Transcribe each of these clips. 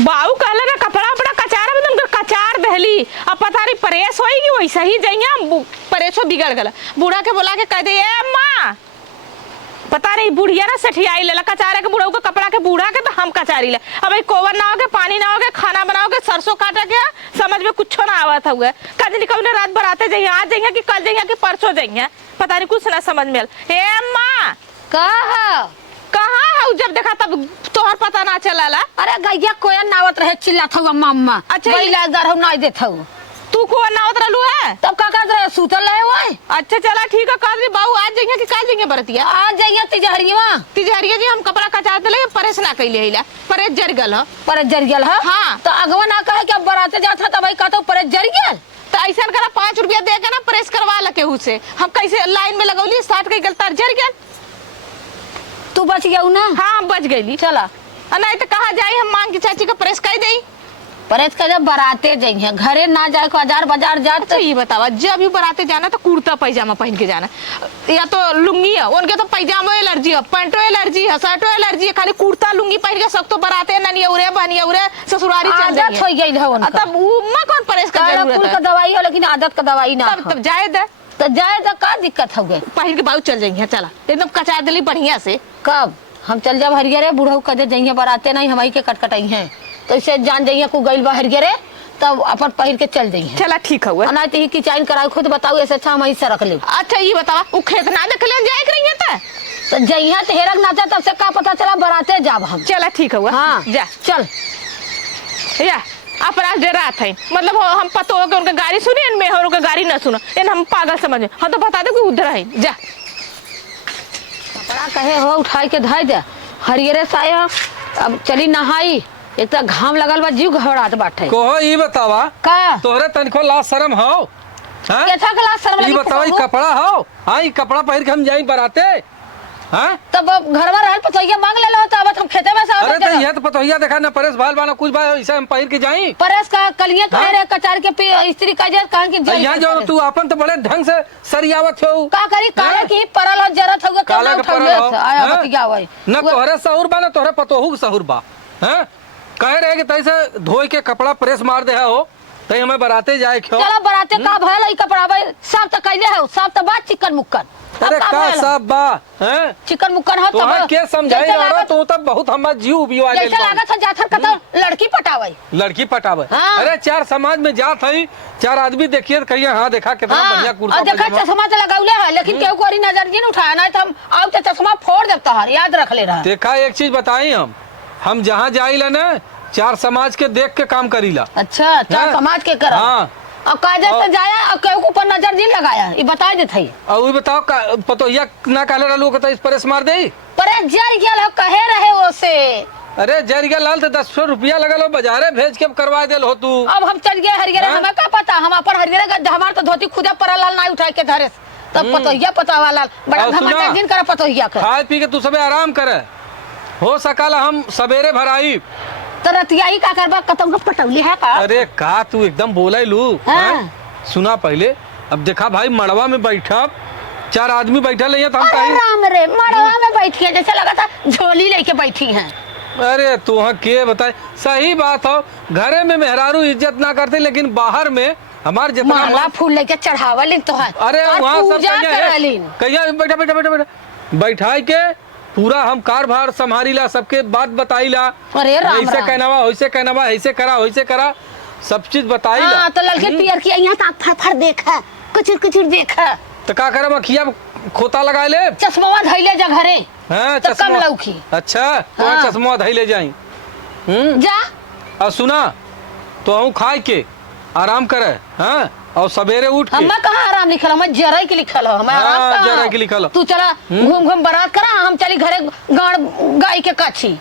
बाऊ कहले ना कपड़ा उपड़ा कचार में तुमके कचार दहली अब पता नहीं परेश होई वैसा ही जइया परेशो बिगड़ गला बूढ़ा के बोला के कह दे ए माँ पता नहीं बुढ़िया ना सठियाई ले कचारे के बूढ़ा के कपड़ा के बूढ़ा के तो हम कचारी ले अब कोवर ना होगे पानी ना होगे खाना बनाओगे सरसों काटा के समझ में कुछ ना आवा था हुआ कल निकल रात बराते जाइए आज जाइए कि कल जाइए कि परसों जाइए पता नहीं कुछ ना समझ में ए माँ कहाँ है जब देखा तब तोहर पता ना चला। अरे गैया कोया नावत रहे चिल्लात हुआ मम्मा। अच्छा गैला दर हम नहीं देत हूँ तू को नावत रहलू है तब का कर रहे सुतल रहे हुए। अच्छा चला ठीक है कर दे बाऊ आज जाइए कि कल जाइए बरतिया आज जाइए तिजहरिया जी हम कपड़ा कचार दे परेश ना कैले हिला परेश जर गल ह परेश जर गल ह हाँ तो अगवा ना कहे कि बराते जात ह तब कहतो परेश जर गल तो ऐसा करा 5 रुपया दे के ना प्रेस करवा लके उसे हम कैसे लाइन में लगौली 60 के गलतार जर गल तू बच गया ना। हाँ बच गई चला नहीं तो कहा जाए हम मांग की चाची का प्रेस कर दे परेश का जब बराते जाइए घरे ना जाए को हजार बाजार जात। अच्छा ये बतावा जब भी बराते जाना तो कुर्ता पैजामा पहन के जाना या तो लुंगी है उनके तो पैजामा एलर्जी है पैंटो एलर्जी है शर्टो एलर्जी है खाली कुर्ता लुंगी पहन के सब तो बराते ननिया उरे बनिया उरे ससुरारी चल आदत हो गई है उनका तब उम्मा कौन परेश का जरूरत है का दवाई है लेकिन आदत का दवाई ना तब जाए दे तो जाए तो का दिक्कत हो गई पहन के बाबू चल जाइए चला एकदम कचार दिली बढ़िया से कब हम चल जाब हरियरे बूढ़ऊ कदे जाइए बराते नहीं हमारी के कटकटाई हैं तो इसे जान जाइए को गइल बा हरियरे तब अपन पहिर के चल जाइए। चला ठीक है ना तो की चाइन कराओ खुद बताओ ऐसे अच्छा हम से रख ले। अच्छा ये बतावा वो खेत ना देख ले जाए रही है तो जइया तो हेरक नाचा तब से का पता चला बराते जाब हम। चला ठीक है हाँ जा चल या अपना डरात है मतलब हम पतो हो कि उनका गाड़ी सुनी में और उनका गाड़ी ना सुनो इन हम पागल समझ हम तो बता दे कि उधर है जा कपड़ा कहे हो उठाई के धाई दे हरियरे साया अब चली नहाई एक तो घाम लगल बा जीव घबरात बाटे कोहो ई बतावा का तोहरे तनिको लाज शरम हो हां कैसा क्लास शर्म लगी ई बतावा ई कपड़ा हो हां ई कपड़ा पहिर के हम जाई बराते हां तब घर में रहल पतोहिया मांग ले लो तब हम खेते में साथ अरे तो ये तो पतोहिया देखा ना परेश भाल बाना कुछ भाई ऐसे हम पहिर के जाई परेश का कलिया कह रहे कचार के स्त्री का जे कहां की यहाँ जो तू अपन तो बड़े ढंग से सरियावत हो का करी काले की परल हो जरत होगा काला के परल हो आया बतिया होय ना तोहरे सहूर बा ना तोहरे पतोहू सहूर बा हैं कह रहे कि तैसे धोई के कपड़ा प्रेस मार दे हो तई हमें बराते जाए क्यों चला बराते का भयल ई कपड़ा भाई सब तो कैले है सब तो बात चिकन मुक्कन अरे का सब बा हैं चिकन मुक्कन हो तो तब के समझाई रहा तू तब बहुत हमर जीव बिवा ले जैसे लागत है जाथर कतो लड़की पटावे लड़की पटावे हाँ। अरे 4 समाज में जात है 4 आदमी देखिए कहिए हां देखा कितना बढ़िया कुर्ता देखा चश्मा तो लगाउले है लेकिन केहू कोरी नजर नहीं उठाया ना तो हम आउ तो चश्मा फोड़ देता है याद रख ले रहा देखा एक चीज बताई हम जहां जाइला ना 4 समाज के देख के काम करीला। अच्छा 4 समाज के कर हां और काजल से जाया और केहू ऊपर नजर नहीं लगाया ये बता देत है और वो बताओ पतोहिया ना काले रहलू के इस परेश मार दे पर जर गेल हो कहे रहे ओसे अरे जरिया लाल तो 10 रुपया लगल हो बाजारे भेज के करवा देल हो तू अब हम चल गए हरियर हमें का पता हम अपन हरियर हमार तो धोती खुदे पर लाल ना उठा के धरे तब पतोहिया पता वाला बड़ा धमाका दिन कर पतोहिया कर खाए पी के तू सबे आराम करे हो सकाल हम सवेरे भराई तो रतियाई का करबा कतम का पटौली है का। अरे का तू एकदम बोला लू सुना पहले अब देखा भाई मड़वा में बैठा 4 आदमी बैठा ले तो हम कहीं राम रे मड़वा में बैठी है जैसे लगा था झोली लेके बैठी हैं। अरे तू के बताए सही बात हो घरे में मेहरारू इज्जत ना करते लेकिन बाहर में हमार जितना माला फूल लेके चढ़ावलिन तो है अरे वहाँ सब कहिया बैठा बैठा बैठा बैठा बैठाई के पूरा हम कारभार संभालीला सबके बात बताईला अरे राम ऐसे कहनावा वैसे कहनावा ऐसे करा वैसे करा सब चीज बताईला। हां तो लड़के पियर की यहाँ तो फर देखा कुछ देखा तो का करम अखिया खोता लगा ले चश्मा धइले जा घरे हां तो कम लौकी अच्छा तो चश्मा धइले जाई जा और सुना तो हम खाए के आराम करे हां और सवेरे उठ के हम कहां आराम लिखल हम जरई के लिखल हो हम आराम जरई के लिखल तू चला घूम बारात करा हम चली घरे गाड़ गाय के काछी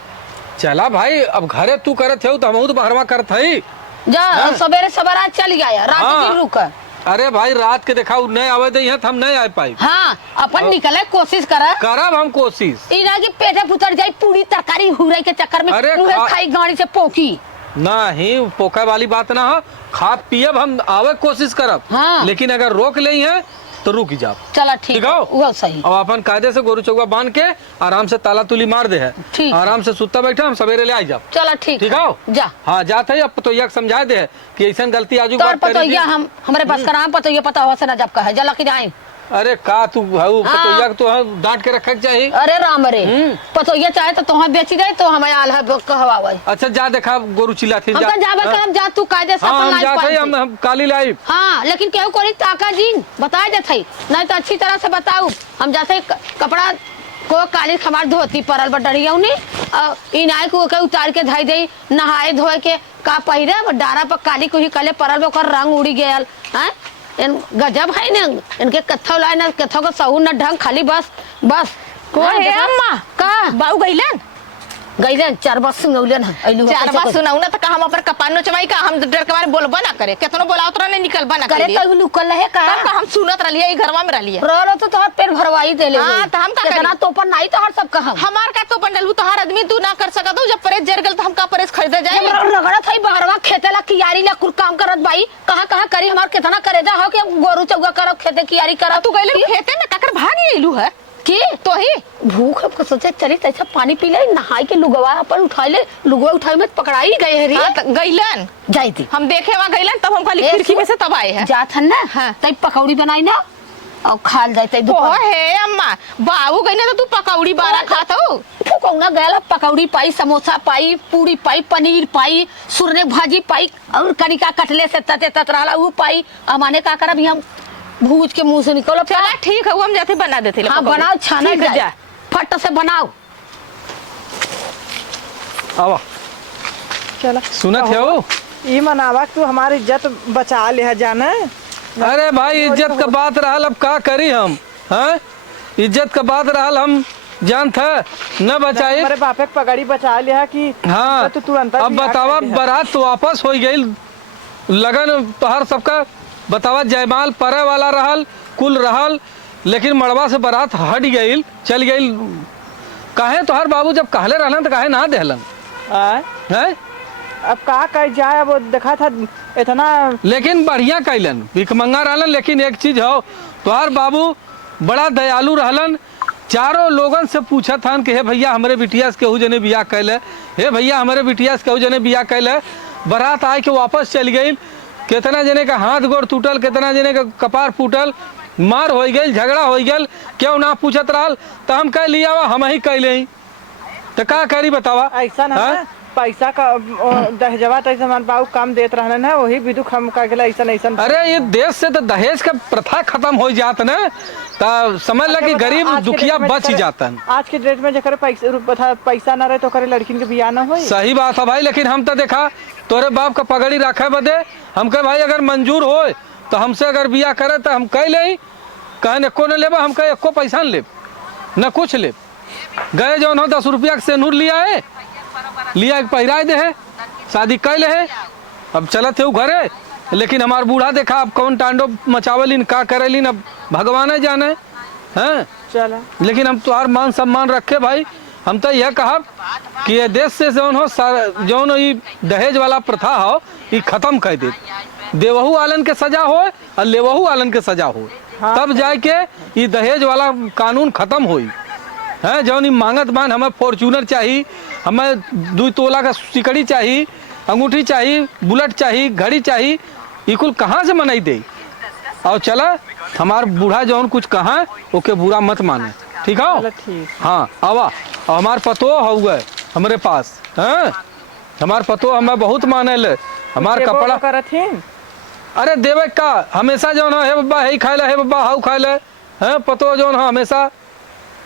चला भाई अब घरे तू करत हो तो हम तो बहरवा करत हई जा सवेरे सवेरा चल गया रात की रुक अरे भाई रात के देखा नहीं आवे दे हम नहीं आ पाई हां अपन निकले कोशिश करा करब हम कोशिश इना की पेटे पुतर जाई पूरी तरकारी हुरे के चक्कर में पूरे खाई गाड़ी से पोकी नहीं पोका वाली बात ना हो खा पियब हम आवे कोशिश करब हाँ। लेकिन अगर रोक ले हैं तो रुक जाओ। चला ठीक ठीक है हो? वो सही। अब अपन कायदे से गोरू चौका बांध के आराम से ताला तुली मार दे है, ठीक। आराम से सुता बैठे, हम सवेरे ले आई जाओ। चला ठीक ठीक हो? जा। हाँ जाते ही अब पतोहिया समझा दे है कि ऐसा गलती आजू तोर पतोहिया हम हमारे पास कराम पतोहिया पता हुआ से ना जब कहे जला कि जाए। अरे का तू हऊ पतोहिया तो डांट के रखे के चाहिए। अरे राम रे पतोहिया चाहे तो तोहा बेची दे तो हमें आल है कहवावे। अच्छा जा देखा गोरू चिल्लाती हम तो जाबे करम जा तू कायदे से हाँ अपन हम लाइफ जाते ही पाल हम काली लाई। हाँ लेकिन केहू कोई ताका जी बताए देते ही नहीं तो अच्छी तरह से बताऊ। हम जाते कपड़ा को काली खमार धोती परल बटरिया इनाय को के उतार के धई दे नहाए धोए के का पहिरे डारा पर काली को ही कले परल ओकर रंग उड़ी गयल हैं। इन गजब है न इनके कथौ लाइन कथौ का सहू न ढंग खाली बस बस को है अम्मा का बाऊ गइलन गइलन 4 बस सुनौलन है 4 बार सुनाऊ ना तो का हम ऊपर कपानो चमाई का हम डर के मारे बोलबा ना करे केतनो बोलाओ तो नहीं निकल बना करे तो लुकल है का तब हम सुनत रहलिए ई घरवा में रहलिए रोलो तो तोहर पेट भरवाई देले हाँ, तो हम का इतना करी? तो पर नहीं तोहर सब कहा हमार का तो बंडल तो हर आदमी तू ना कर सकत हो जब परेज जर गल तो हम का परेज खरीदे जाए रगड़ा थई बहरवा खेते ला कियारी ला कुल काम करत भाई कहां करी हमार कितना करे जा हो के गोरू चौगा करो खेते कियारी करो तू गइले खेते में काकर भाग गेलू है के तो ही भूख अब सोचे चली तैसा पानी पी ले नहाई के लुगवा अपन उठाई ले लुगवा उठाई में पकड़ाई गए रे हाँ, गइलन जाई थी हम देखे वहां गइलन तब हम खाली ए, खिड़की में से तब आए हैं जात हन ना हाँ। तई पकौड़ी बनाई ना और खाल जाई तई ओ दोपहर हे अम्मा बाबू गइने तो तू पकौड़ी बारा खात हो फुकौना गैला पकौड़ी पाई समोसा पाई पूरी पाई पनीर पाई सुरने भाजी पाई और कनिका कटले से तते तत रहला उ पाई अमाने का करब हम भूज के मुंह से निकलो चला ठीक है वो हम जाते बना देते हाँ बनाओ छाना ठीक है, जा फट से बनाओ आवा चला सुनत है वो ई मनावा तू हमारी इज्जत बचा ले जाना। अरे भाई इज्जत का बात रहल अब का करी हम हैं इज्जत का बात रहल हम जान था न बचाई। हमारे बापे के पगड़ी बचा लिया कि हाँ तो तुरंत अब बतावा बारात तो वापस हो गई लगन तोहर सबका बतावा जयमाल परे वाला रहल कुल रहल लेकिन मड़वा से बारात हट गई चल गई काहे तोहर बाबू जब कहले रहलन तो काहे ना देहलन हैं अब का कर जाए अब देखा था इतना लेकिन बढ़िया कैलन भिखमंगा रहलन लेकिन एक चीज हो तोहर बाबू बड़ा दयालु रहलन चारों लोगन से पूछा था कि हे भैया हमारे बिटिया से केहू जने बियाह कैले हे भैया हमारे बिटिया से केहू जने बियाह कैले बारात आए के वापस चल गई कितना जने का हाथ गोड़ टूटल कितना जने का कपार फूटल मार हो गई झगड़ा हो गई क्यों ना पूछत रहल तो हम कह लिया हम ही कैले तो का करी बतावा ऐसा ना हाँ? पैसा का दहेजवा तो हमारे बाबू काम देत रहलन है वही भी दुख हम का गेला ऐसा ऐसा। अरे ये देश से तो दहेज का प्रथा खत्म हो जात ना तो समझ ला कि गरीब आज के दुखिया डेट में बच जेकर- जातन। आज के डेट में जकर पैसा ना रहे तो करे लड़किन के बियाह ना होई। सही बात है भाई लेकिन हम तो देखा तोरे बाप का पगड़ी रखे बदे हम कहे भाई अगर मंजूर हो तो हमसे अगर बियाह करे तो हम कह ले कहे एको न लेबा हम कहे एको पैसा न लेब न कुछ लेब गए जौन हो 10 रुपया के सेनूर लिया पहिरा दे है शादी कैले है अब चलत है वो घरे लेकिन हमार बूढ़ा देखा अब कौन टांडो मचावलिन का करेलिन अब भगवान जाने हैं। चला लेकिन हम तुम्हार मान सम्मान रखे भाई हम तो यह कहब कि ये देश से जौन हो जौन ये दहेज वाला प्रथा हो ये खत्म कर दे देवहू आलन के सजा हो और लेवहू आलन के सजा हो तब जाके ये दहेज वाला कानून खत्म होई है जौन ही मांगत मान हमें फॉर्चूनर चाहिए हमें 2 तोला का सिकड़ी चाहिए अंगूठी चाहिए बुलेट चाहिए घड़ी चाहिए ये कुल कहाँ से मनाई दे और चला हमार बूढ़ा जौन कुछ कहा ओके बुरा मत माने ठीक चलो है ठीक। हाँ आवा और हमार पतो हुआ हमारे पास हैं हमार पतो हमें बहुत माने ले हमार देबो कपड़ा करत ही अरे देवे का हमेशा जौन है बब्बा है खाए हे बब्बा हाउ खाए हैं पतो जौन है हमेशा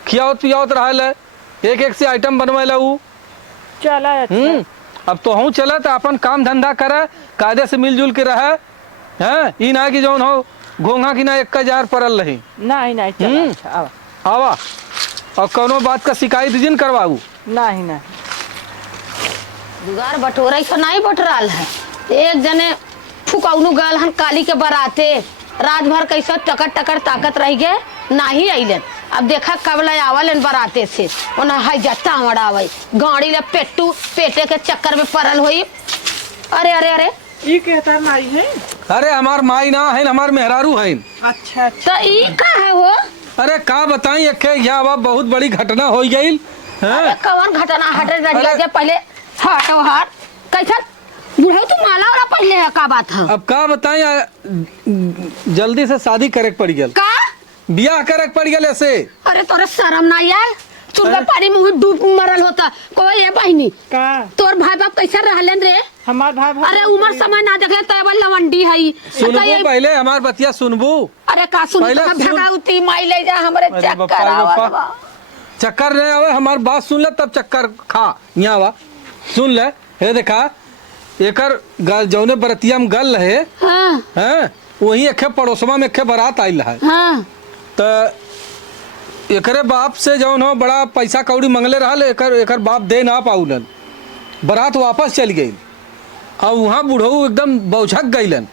खियावत पियावत रहा एक से आइटम बनवे ऊ चला अच्छा। अब तो हूँ चला तो अपन काम धंधा करे कायदे से मिलजुल के रहे हैं ई ना कि जौन हो घोंघा की ना 1000 परल रही नहीं नहीं चला अच्छा, आवा आवा और कोनो बात का शिकायत जिन करवाऊ नहीं नहीं जुगाड़ बटोरा तो नहीं बट रहा है एक जने फुकौनु गल हन काली के बराते रात भर कैसा टकर टकर ताकत रह गए नहीं अइलन अब देखा कब ले आवलन बराते से ओना हाई जाता हमारा आवे गाड़ी ले पेटू पेटे के चक्कर में पड़ल होई अरे अरे अरे ई कहता माई है। अरे हमार माई ना है, हमार मेहरारू है। अच्छा तो ई का है वो? अरे का बताई, एक यहाँ बहुत बड़ी घटना हो गई। अरे कौन घटना हटे रजिया अरे- जे पहले हटो हट कैसन बुढ़ऊ तू माला वाला पहले है का बात है? अब का बताई, जल्दी से शादी करे के पड़ गया, का? बियाह करे के पड़ गया ऐसे। अरे तोरा शर्म ना यार, चुरगा पानी में डूब मरल होता कोई ये बहिनी का तोर भाई बाप कैसे रहलन रे? हमार भाई भाई अरे उम्र समय ना देखे तब लवंडी है। सुनबू पहले हमार बतिया सुनबू। अरे का सुन पहले सुन। भगाउती माई ले जा हमरे अरे चक्कर बापा रे आवत बापा। बा। चक्कर नहीं आवे, हमार बात सुन ले तब चक्कर खा। यहाँ वा सुन ले, हे देखा एकर जौने बरतिया में गल रहे हाँ हैं, वही एक पड़ोसवा में एक बारात आयल है। हाँ तो एकरे बाप से जौन हो बड़ा पैसा कौड़ी मंगले रहा, एकर बाप दे ना पाउलन, बारात वापस चल गई। और वहाँ बुढ़ऊ एकदम बौझक गईलन,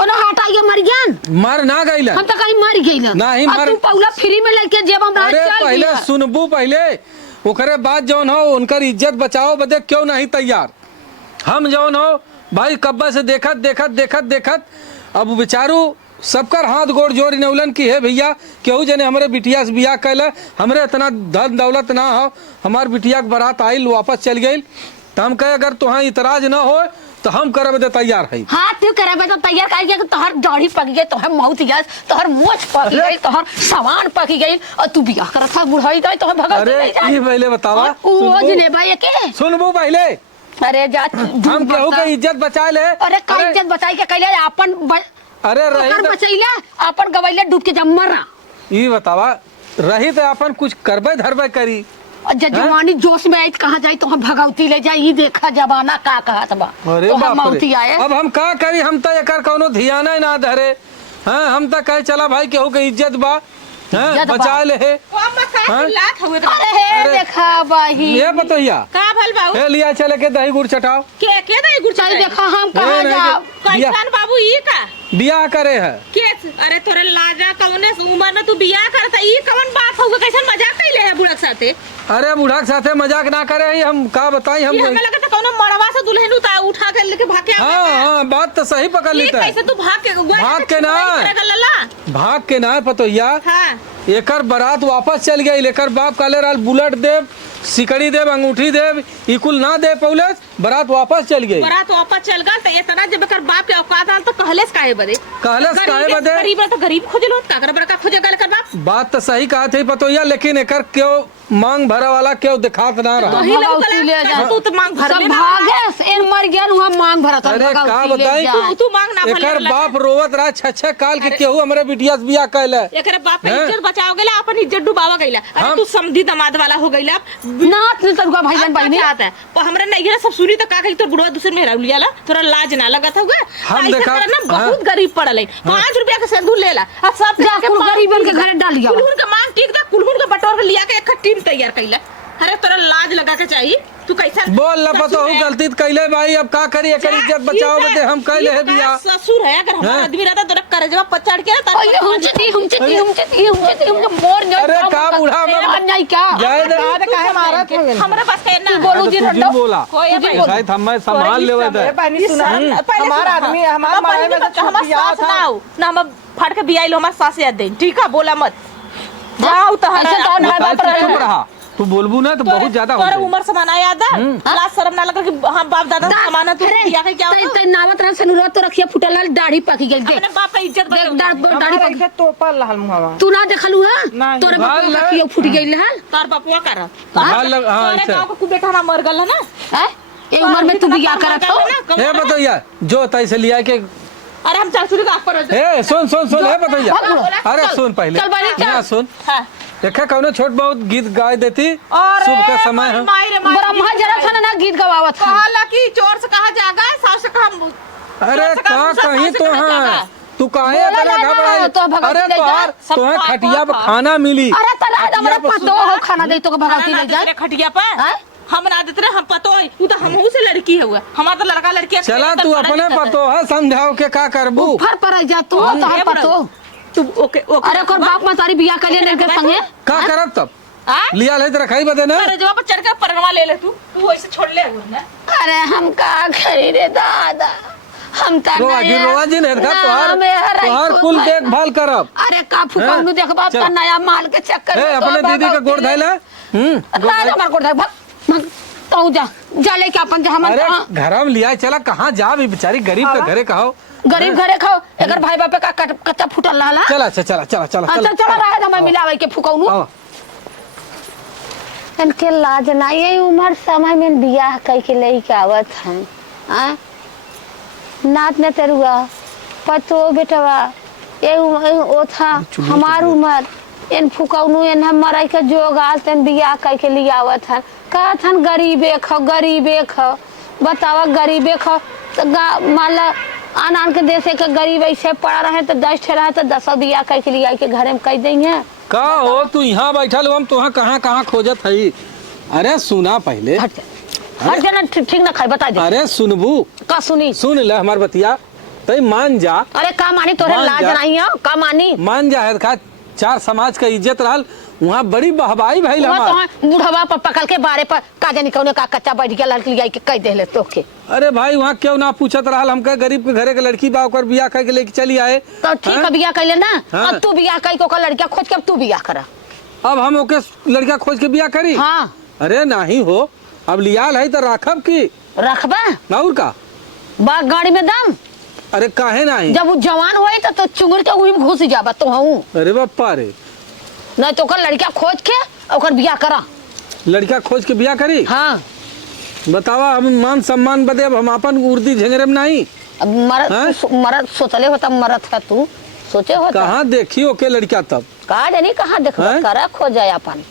ओना हटा के मर गयान। मर ना गईलन। हम तो कहीं मर गई ना। नहीं, अब मर- तू पौला फ्री में लेके जेब हम अरे पहले सुनबू पहले, ओकरे बाद जौन हो उनकर इज्जत बचाओ बदे क्यों नहीं तैयार। हम जौन हो भाई कब्बा से देखत देखत देखत देखत अब बेचारू सबकर हाथ गोड़ जोड़ नौलन की है भैया, केहू जने हमरे बिटिया से बियाह कैला, हमरे इतना धन दौलत ना हो, हमार बिटिया के बारात आइल वापस चल गई। तो हम कहे अगर तुहाँ इतराज ना हो तो हम करे बदे तैयार है। हाँ तू करे तो तैयार कर के तोहर दाढ़ी पक गई, तोहर मौत गई, तोहर मोछ पक गई, तोहर सामान पक गई और तू बियाह करत था बुढ़ाई गई तोहर भगत अरे ये पहले बतावा, वो जने भाई के सुनबू पहले, अरे जा हम केहू के इज्जत बचा ले। अरे का इज्जत बचाई के कैले अपन अरे रही ओकर तो- बचैले अपन गवैले डूब के जब मरा। ये बतावा रही तो अपन कुछ करबे धरबे करी। और जब जवानी जोश में आई कहाँ जाई तो हम भगवती ले जाई, ई देखा जमाना का कहत बा। अरे तो हम बाप मौती रे, आए। अब हम का करी, हम तो एकर कोनो ध्यान ही ना धरे। हाँ हम तो कहे चला भाई केहू के इज्जत बा, हाँ इज्जत बा। बचा ले है। का लात हुए तो अरे हे अरे- देखा बाही ये बतैया का भल बाबू हे लिया चले के दही गुड़ चटाओ, के दई गुड़ चल चल देखा हम नहीं, कहाँ नहीं, जाओ। बिया- कैसन बाबू ई का बियाह करे है। केस? अरे तोरे लाजा कौने उम्र में तू बियाह करता, ई कौन बात होगा? कैसन मजाक कैले है बुढ़क साथे? अरे बूढ़ा के साथे मजाक ना करे, ही हम का बताई हम। ये हमें लगा था कौनो मड़वा से दुल्हन उठा के लेके भाग के आ हाँ हाँ बात तो सही पकड़ ये लेता है। कैसे तू भाग के भाग के ना। लल्ला भाग के ना पतोहिया, हाँ एकर बारात वापस चल गई, एकर बाप काले राल बुलेट देव, सिकड़ी देव, अंगूठी देव, इकुल ना दे पौलेस, बारात वापस चल गई। बारात वापस चल गल तो इतना जब एकर बाप के औकात आल तो कहलेस काहे बदे? कहलेस काहे बदे? गरीब है तो गरीब खोजल होत, काकर बड़का खोजे गल कर बाप। बात तो सही कहा थे पतोहिया, लेकिन एकर क्यों मांग भरे वाला क्यों दिखात ना रहा। वही लोग भगवती ले जा। तू तो मांग भर सब लेना। भागे एन मर गया वहाँ मांग भरत अरे का बताई, तू मांग ना भर एकर लेना। बाप रोवत रहा छह काल के केहू हमरे बिटिया से बियाह कैले। एकरे बाप के हैं? इज्जत बचाओ गेला, अपन इज्जत डुबावा गइला। अरे हम- तू समधी दामाद वाला हो गइला। नाच न तरुआ भाईजान बहिनी आता है पर हमरे नहीं सब सुनी तो का कही तो बुढ़वा दूसरे मेहरा लियाला, तोरा लाज ना लगत होगा? हम ऐसे देखा- तरह ना हाँ। बहुत गरीब पड़ल है, 5 रुपया के सिंदूर लेला और सब जा के कुल मांग गरीबन के टीक घरे डाल दिया। कुलहुन के मांग टीक दा, कुलहुन के बटोर के लिया के एक टीम तैयार कइला। अरे तोरा लाज लगा के चाहिए, तू कैसा बोल ला पतो ससुर है? गलती तो कैले भाई, अब का करी, एकर इज्जत बचाओ बदे हम कैले है बियाह। ससुर है, अगर हमारा हैं? आदमी रहता तोरा करजवा पचाड़ के अरे हम मोर न अरे का बूढ़ा में- नहीं क्या जाए दे। काहे मारत हो गेल? हमरा पास कहना तू बोलू जी तू रंडो बोला कोई है भाई? शायद हमें संभाल लेवे दे। ए बहनी सुना, हमारा आदमी हमारा मारे में से हमार बियाह सास था। ना हो ना, हम फाड़ के बियाह लो, हमार सास याद दे, ठीक है? बोला मत जाओ तो ऐसे कौन है बाप रे? चुप रहा, तू बोलबू ना तो बहुत ज्यादा हो तोरे जाएगी। उम्र समाना याद है? लाज शर्म ना लगा कि हम बाप दादा से समाना, तू बियाह के क्या होता? नावत रहा सनुरा तो रखिया फुटल दाढ़ी पकी गई देख अपने बाप का इज्जत देख बचा। दाढ़ी हमारा पकी ऐसे तोपा लाल मुहावा। तू ना देखलू है नहीं। तोरे भाल बाप ले। रखिया फूट गई है तार बापुआ कर भाल लग- हाँ, तोरे ऐसे। गांव का बेटा ना मर गल है ना? हैं ए उम्र में तू बियाह करत हो? हे बतैया जो तैसे लिया के, अरे हम चाचू का पर हे सुन सुन सुन, हे बतैया, अरे सुन पहले, चल बानी, चल। यहाँ सुन, हाँ देखा कौनो छोट बहुत गीत गाय देती, और शुभ का समय है। ब्रह्मा जरा था ना गीत गवावत था कहाला कि चोर से कहा जागा, सास से कहा अरे का कहीं तो हाँ तू काहे बोला इतना ना, घबराए? तो भगवती अरे ले जा, तोहार सब तोहे पाप खटिया पे पाप। खाना मिली। अरे तला हमरा खटिया पे पतो हो खाना दे तो के भगवती ले जा खटिया पर हैं? हम ना देते रहे, हम पतो है, तू तो हमहू से लड़की है हुआ, हमारा तो लड़का लड़की चला तू अपने पतो है समझाओ के का करबू। फर पर जा तू तोहर पतो तू ओके ओके अरे कोन बाप मतारी बियाह कर ले के संगे का करब तब आ लिया ले तो रखाई बदे ना। अरे जब पर चढ़ के परनवा ले ले, तू ऐसे छोड़ ले हुआ ना। अरे हम का खरी रे दादा हम त रोवा जी ने तोहार कुल देखभाल करब। अरे का फुकाउनु देखबा त नया माल के चक्कर में अपने दीदी के गोड़ धैले राज हमार गोड़ धर भाग तू जा लेके अपन जा हम अरे घर में लिया चला कहाँ जा भी बेचारी गरीब के घरे कहो गरीब घरे खाओ एकर भाई बापे का कच्चा फूटल रहला। चला चला चला चला अच्छा चला रहा हम मिलावे के फुकाउनु इनके लाज ना ये उम्र समय में बियाह कई के लेके आवत हम आ नात ने तेरुआ पतो बेटवा ये ओ था हमार उम्र इन फुकाउनु इन हम मराई के जोगाल तन बियाह कई के लिए आवत हन का थन गरीबे खो बतावा गरीबे खो तो मान ला आन आन के देश के गरीब ऐसे पड़ा रहे तो 10 ठेरा तो 10 बियाह कई के लिए आई के घरे में कई देंगे का हो तू यहाँ बैठल हम तुहा कहाँ खोजत हई। अरे सुना पहले हट जाना ठीक ना खाई बता दे। अरे सुनबू का सुनी सुन ले हमार बतिया तई मान जा। अरे का मानी तोरे लाज नहीं है का मानी मान जा है का चार समाज का इज्जत रहल वहाँ बड़ी बहबाई भाई हमार बुढ़वा पर पकड़ के बारे पर का जानी कौन का कच्चा बैठ गया लड़की लिया के कह देले तोके। अरे भाई वहाँ क्यों ना पूछत रहल हमका गरीब के घरे के लड़की बा ओकर बियाह करके लेके चली आए तो ठीक है बियाह कर ना अब तू बियाह कर को लड़का खोज के अब तू बियाह करा। अब हम ओके लड़का खोज के बियाह करी। हाँ अरे नहीं हो अब लियाल है तो राखब की रखबा नाउर का बा गाड़ी में दम। अरे काहे नहीं जब वो जवान होई तो चुंगड़ के उही में घुस जाबा तो हूं। अरे बापा रे नहीं तो ओकर लड़का खोज के ओकर बियाह करा। लड़का खोज के बियाह करी। हाँ बतावा हम मान सम्मान बदे अब हम अपन उर्दी झंगरे में नहीं अब मरद सोचले होता मरद है तू सोचे होता कहाँ देखी ओके लड़का तब का जानी कहाँ देखबा करा खो जाए अपन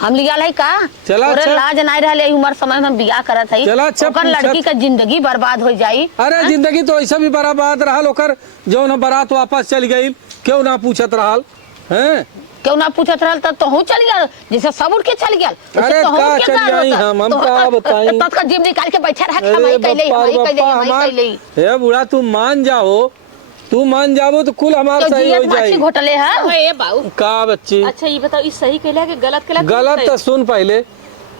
हम लिया लाई का चला और अच्छा लाज नहीं रहले उम्र समय में बियाह करत है चला अच्छा ओकर लड़की का जिंदगी बर्बाद हो जाई। अरे जिंदगी तो ऐसा भी बर्बाद रहल ओकर जो न बारात वापस चल गई क्यों ना पूछत रहल हैं क्यों ना पूछत रहल तो हूं चल गया जैसे सब उठ के चल गया। अरे का चल जाई हम का बताई तत का जेब निकाल के बैठा रहा हम कैले हे बुढ़ा तू मान जाओ तू मान जाबो तो कुल हमार सही हो जाई। घोटले है ए बाऊ का बच्ची अच्छा ये बताओ ई सही कहला कि गलत कहला। गलत तो सुन पहले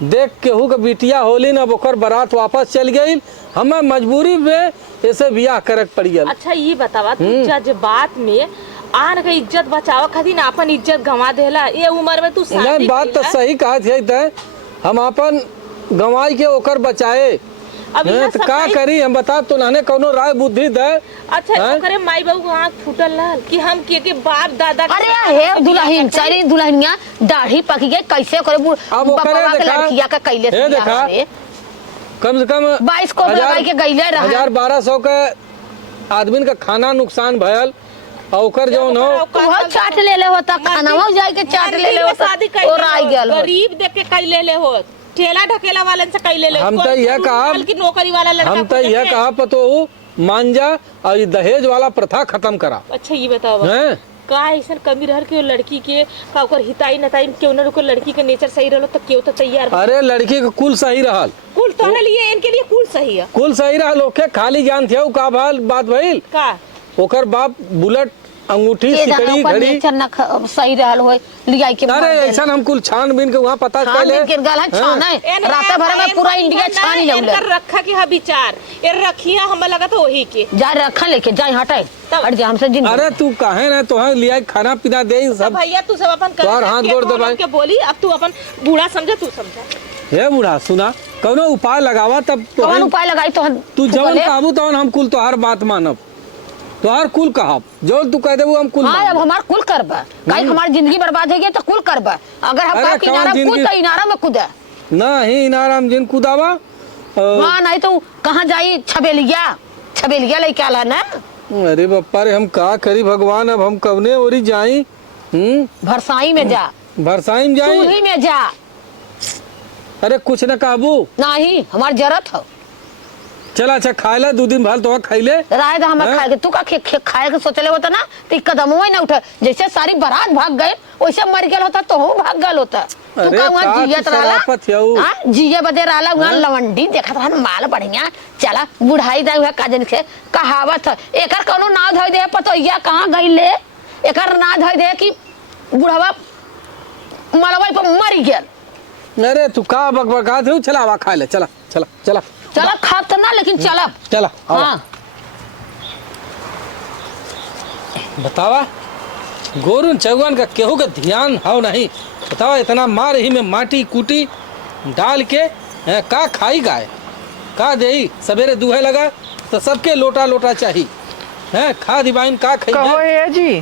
देख केहू के बिटिया होली ना ओकर बारात वापस चल गई हमें मजबूरी में ऐसे बियाह करे पड़ गया। अच्छा ये बतावा तू जज्बात में आन के इज्जत बचाव खातिर ना अपन इज्जत गंवा देला ये उम्र में तू शादी बात तो सही कहा थे हम अपन गंवाई के ओकर बचाए अब तो का करी हम बता तो नाने कोनो राय बुद्धि दे। अच्छा करे माई बाबू को आँख फूटल रहल कि हम के बाप दादा अरे हे दुल्हन सारी दुल्हनिया दाढ़ी पक गई कैसे करे अब ओकरे देखा लड़किया का कैले हे देखा कम से कम 22 को लगाई के गईले रहा 1200 के आदमी का खाना नुकसान भयल और ओकर जौन हो वो चाट ले ले होता खानावा जाए के चाट ले ले होता और आई गेल गरीब देख के कई ले ले होत ठेला ढकेला वालन से कई ले ले हम तो यह कहा कि नौकरी वाला लड़का हम तो यह कहा पतो मान जा और ये दहेज वाला प्रथा खत्म करा। अच्छा ये बताओ का ऐसा कमी रहल कि लड़की के का ओकर हिताई नताई क्यों न रुको लड़की के नेचर सही रहलो तो क्यों तो तैयार। अरे लड़की का कुल सही रहल कुल तोरे लिए इनके लिए कुल सही है कुल सही रहल ओके खाली जान थे का भाल बात भइल का ओकर बाप बुलेट अंगूठी सिकड़ी घड़ी सही रहल होय लिया के। अरे ऐसा हम कुल छानबीन के वहां पता चले के गला छान है रात भर में पूरा इंडिया छान लेले रखा के हा विचार ए रखिया हम लगा तो वही के जा रखा लेके जाए हटाए हट जा हमसे जिन। अरे तू काहे ना तोहां लिया खाना पीना दे सब भैया तू सब अपन तोहार हाथ गोड़ दबाई के बोली अब तू अपन बूढ़ा समझ तू समझा। हे बूढ़ा सुना कौनो उपाय लगावा तब कौन उपाय लगाई तो तू जवन काबू तवन हम कुल तोहार बात मानब तोहार कुल कहब जो तू कह देबू हम कुल हां अब हमार कुल करबा काहे हमारी जिंदगी बर्बाद हो गई तो कुल करबा अगर हम का किनारा कूद तो इनारा में कूदा नहीं इनारा में जिन कूदावा हां नहीं तो कहां जाई छबेलिया लेके आला ना। अरे बप्पा रे हम का करी भगवान अब हम कवने ओरी जाई भरसाई में जा भरसाई में जाई चूल्ही में जा। अरे कुछ न काबू नहीं हमार जरूरत हो चला अच्छा खाएला 2 दिन भल तो खैले राय तो हम खाए तू का खाए के सोचले होता ना तो कदम ही ना उठा जैसे सारी बारात भाग गए वैसे मर गया होता तो हो भाग गल होता तू का वहां जियत रहला हां जिये बदे रहला वहां लवंडी देखत रहन माल बढ़िया चला बुढ़ाई दा हुआ काजन से कहावत एकर कोनो नाव धोई दे पतोइया कहां गइले एकर ना धोई दे कि बुढ़वा मलवाई पर मर गेल। अरे तू का बकबका थे चला वा खा ले चला चला चला चला खा तो ना लेकिन चला चला हां बतावा गोरुन चौगन का केहू का ध्यान हो नहीं। बतावा इतना मार ही में माटी कूटी डाल के का खाई गाय का दे सवेरे दूहे लगा तो सबके लोटा लोटा चाहिए हैं खा दिवाइन का खाई कहो ये जी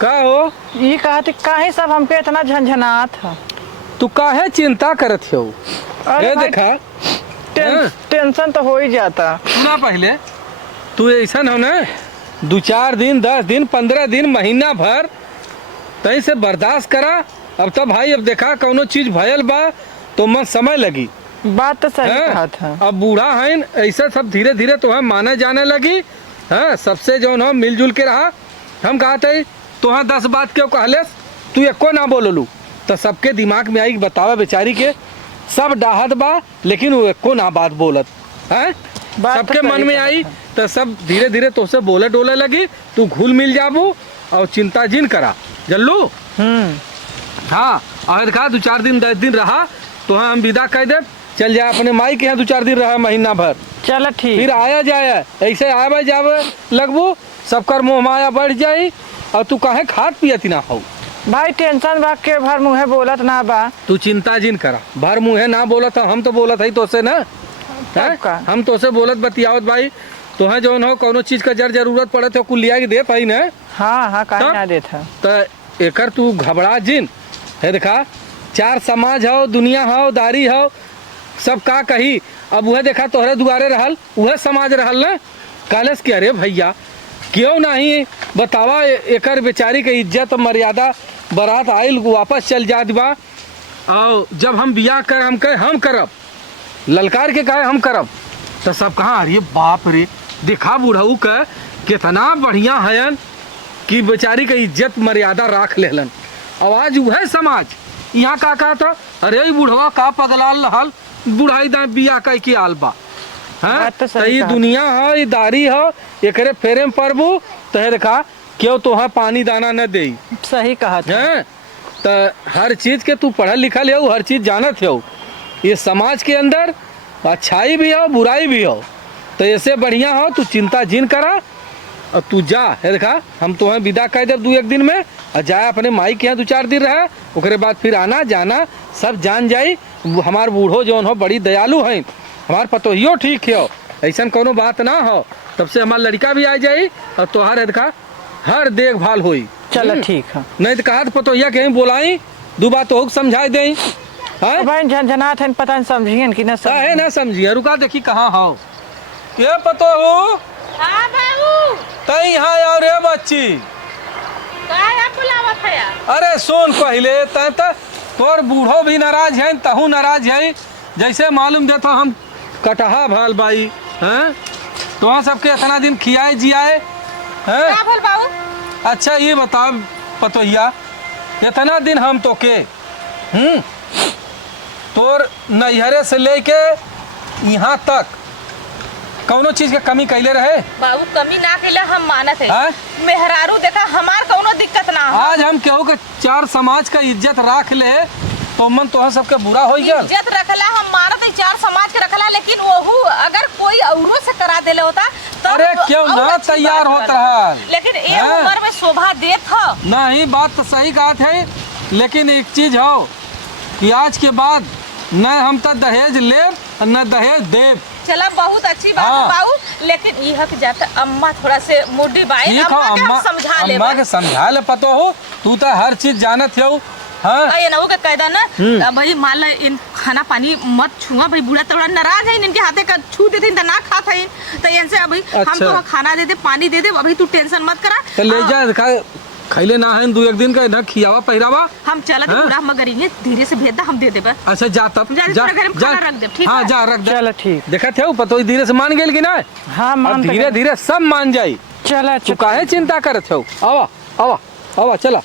का हो ये कहते काहे सब हमके इतना झंझनात है। तू काहे चिंता करत हो। अरे भाई, देखा टेंशन तो हो ही जाता। सुना पहले तू ऐसा हो ना 2-4 दिन 10 दिन 15 दिन महीना भर तई से बर्दाश्त करा। अब तो भाई अब देखा कौनो चीज भयल बा तो मन समय लगी। बात तो सही हैं? कहा था। अब बूढ़ा है ऐसा सब धीरे धीरे तो हम माने जाने लगी। हाँ सबसे जो हो मिलजुल के रहा। हम कहते तुहाँ 10 बात क्यों कहले तू एको ना बोललू तो सबके दिमाग में आई बतावा बेचारी के सब डाहत बा लेकिन वो एको ना बात बोलत है बात तो सबके सही मन में कहा आई था। तो सब धीरे धीरे तुझसे बोले डोले लगी। तू घुल मिल जाबू और चिंता जिन करा जल्लू। हाँ और कहा 2-4 दिन 10 दिन रहा तो हम विदा कह दे चल जाए अपने माई के यहाँ 2-4 दिन रहा महीना भर चलो ठीक। फिर आया जाए ऐसे आवे जावे लगबू सबकर मोह माया बढ़ जाई और तू काहे खात पियती ना हो। भाई टेंशन बा के भर मुँहे बोलत ना बा। तू चिंता जिन करा भर मुँहे ना बोलत हम तो बोलत है तो से ना हैं? का? हम तो से बोलत बतियावत भाई तुहे जौन हो कोनो चीज का जरूरत पड़े तो कुल लिया के दे पाई ना। हाँ हाँ काहे तब? ना देता। तो एकर तू घबरा जिन है देखा 4 समाज हो दुनिया हो दारी हो सब का कही। अब वह देखा तोहरे दुआरे रहल वह समाज रहल ना कालेस के अरे भैया क्यों नहीं बतावा एकर बेचारी के इज्जत मर्यादा बारात आइल वापस चल जात बा। और जब हम बियाह कर हम कहे हम करब ललकार के कहे हम करब तो सब कहाँ अरे बाप रे देखा बूढ़ऊ का कितना बढ़िया हयन कि बेचारी के इज्जत मर्यादा राख लेलन। आवाज वह समाज यहाँ का कहा था अरे बूढ़वा का पगलाल रहल बुढ़ाई दा बियाह कह के आल बा। हाँ बात तो तो सही ये कहा। दुनिया हो ये दारी हो एकरे फेरे में पड़बू तो है देखा क्यों तोहा पानी दाना न दे। सही कहा था। हैं तो हर चीज के तू पढ़ल लिखल हो हर चीज जानत हो। ये समाज के अंदर अच्छाई भी हो बुराई भी हो तो ऐसे बढ़िया हो तू चिंता जिन करा और तू जा है देखा हम तुम्हें विदा कह दे 2-1 दिन में और जाए अपने माई के यहाँ 2-4 दिन रहे ओकरे बाद फिर आना जाना सब जान जाई। हमार बूढ़ो जौन हो बड़ी दयालु हैं हमार पतोहियो ठीक हो ऐसा कोनो बात ना हो तब से हमार लड़का भी आ जाई और तोहार है देखा हर देखभाल होई। चलो ठीक है। नहीं तो कहा पतोहिया के बोलाई 2 बात तो समझाई दे तो भाई झंझनात है पता नहीं समझियन कि ना है ना समझिए रुका देखी कहाँ हो ये पतो हो हाँ बाबू तई यहाँ आओ रे बच्ची। काय बुलावत है यार। अरे सुन पहले तोर बूढ़ो भी नाराज है तहू नाराज है जैसे मालूम देता हम कटहा भाल बाई हैं तो सबके इतना दिन खियाए जियाए हैं। का भल बाबू अच्छा ये बता पतोहिया इतना दिन हम तो के तोर नैहरे से लेके यहाँ तक कौनो चीज के कमी कैले रहे बाबू कमी ना कैले हम मानत है। हैं? मेहरारू देखा हमार कौनो दिक्कत ना हो। आज हम केहू के 4 समाज का इज्जत राख ले तो मन तो सबके बुरा हो गया। इज्जत रखला हम मानत है 4 समाज के रखला लेकिन वहू अगर कोई औरों से करा देले होता तो अरे क्यों और ना अच्छी तैयार बात होत रहल। रहल। लेकिन ए हैं? उम्र में शोभा देत ह नहीं बात तो सही बात है लेकिन एक चीज हो कि आज के बाद न हम तो दहेज लेब न दहेज देब। चला बहुत अच्छी बात हाँ। है बाबू लेकिन यह के जाता अम्मा थोड़ा से मुड्डी बाई ठीक हो अम्मा के अम्मा हम समझा ले अम्मा के समझा ले पतो हो तू तो हर चीज जानत हो। हाँ ये ना के कहदा ना भाई मान ला इन खाना पानी मत छुआ भाई बूढ़ा तोड़ा नाराज है इनके हाथे का छू देते तो ना खात है तो इनसे अभी हम अच्छा। तो खाना दे दे पानी दे दे अभी तू टेंशन मत करा। तो ले जा दिखा खैले ना है 2-1 दिन का न खियावा पहिरावा। हम चला हाँ? बूढ़ा मगर ये धीरे से भेज दा हम दे देबे। अच्छा जा तब जा, जा थोड़ा गरम जा खाना रख दे, ठीक हाँ है? जा रख दे। चलो ठीक। देखा थे पतो ही धीरे से मान गेल कि ना हाँ मान धीरे धीरे सब मान जाई। चलो तू काहे चिंता करत हो आवा आवा आवा चला।